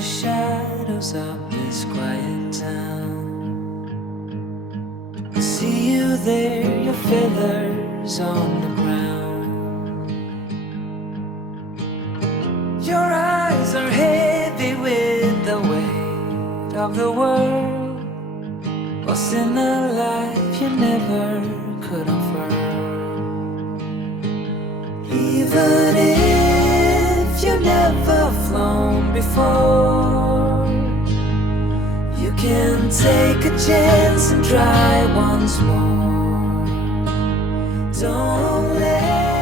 the shadows of this quiet town. I see you there, your feathers on the ground. Your eyes are heavy with the weight of the world. What's in a life you never could unfurl? Even if you never flown before, you can take a chance and try once more. Don't let